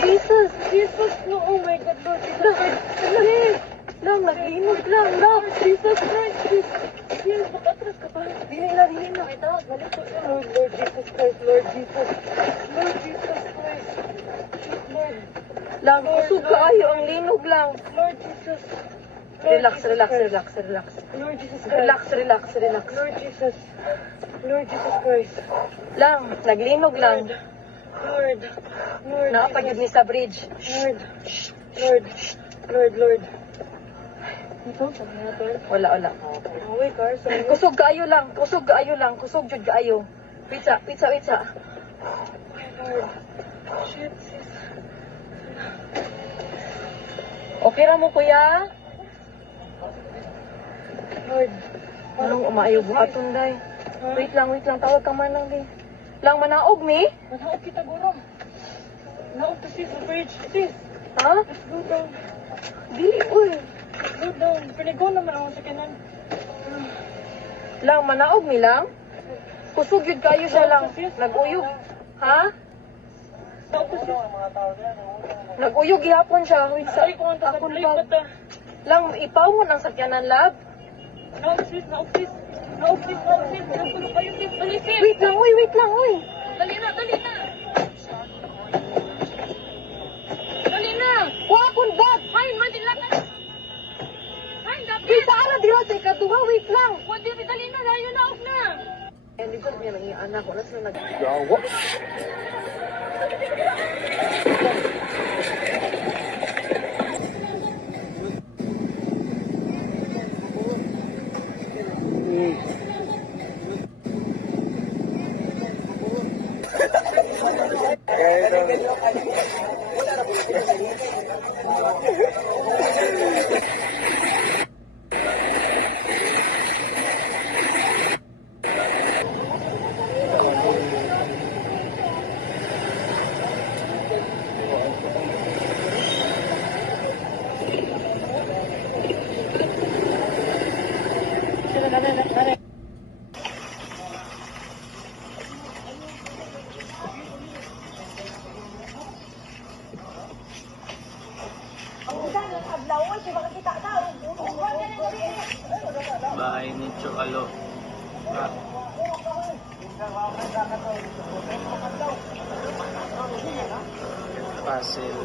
Jesus! Jesus! No, oh my God, Lord Jesus Christ! Lang, naglinog lang, lang! Jesus Christ! Jesus, makatras ka pa! Dili na, itawag, balik ko siya. Lord Jesus Christ, Lord Jesus! Lord Jesus Christ! Lord! Lang, kusog kaayo, ang linog lang! Lord Jesus! Relax. Lord Jesus Christ. Relax. Lord Jesus Christ. Lang, naglinog lang. Lord. Nakapagod ni sa bridge. Lord. Ito, sabi natin. Wala. Away, car. Kusog kaayo lang. Kusog jud kaayo. Pizza. Lord. Shit, sis. Okay ra mo, kuya? Lord. Anong umaayo buhaton, day? Wait lang. Tawag ka man lang, day. Lang, manaog, mi? Manaog kita, guro. Manaog to sis, the bridge. Sis, Ha? let's go down. Dili, uy. Let's go down. Pinigo naman ako sa kanan. Lang, manaog mi lang? Kusog yun kayo siya lang. Nag-uyog. Ha? Manaog to sis. Nag-uyog gihapon siya. Wait, sa Ay, kung ang akong tasablik bag. pa ta. Lang, ipawon ang sakyanan, lab. Manaog sis. Pinagpulo kayo sis. Dali sis. Wait lang, uy. Dali na. Wa akong bag. Hain, madila ka. Hain, dapat. Wait, saan na dira sa ikaduha? Wait lang. Wadi, dali na. Layo na, off na. Hindi ko niya nang anak ko. Nasa nag... Bahay ni Chokalo. Pasel.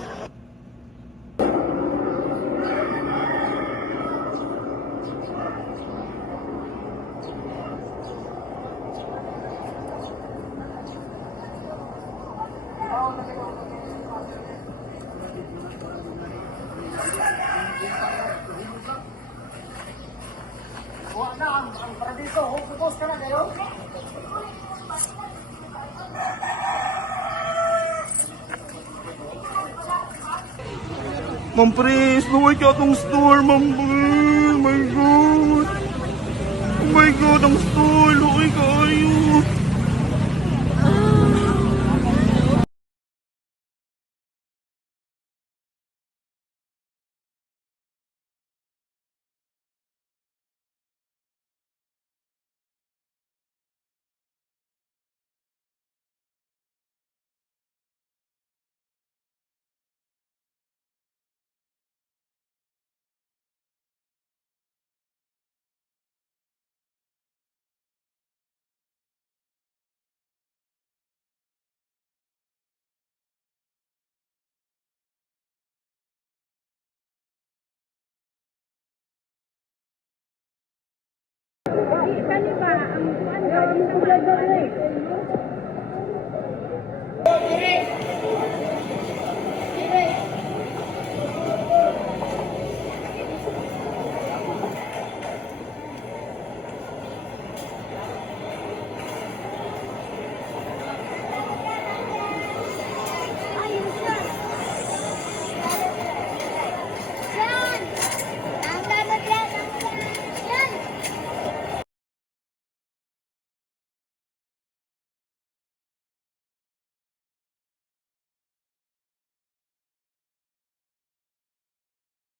Ma'am Pres, luway ka itong store, Ma'am Pres. Oh my God, ang store. Luway ka ayo. Kani ba ang kuan galing sa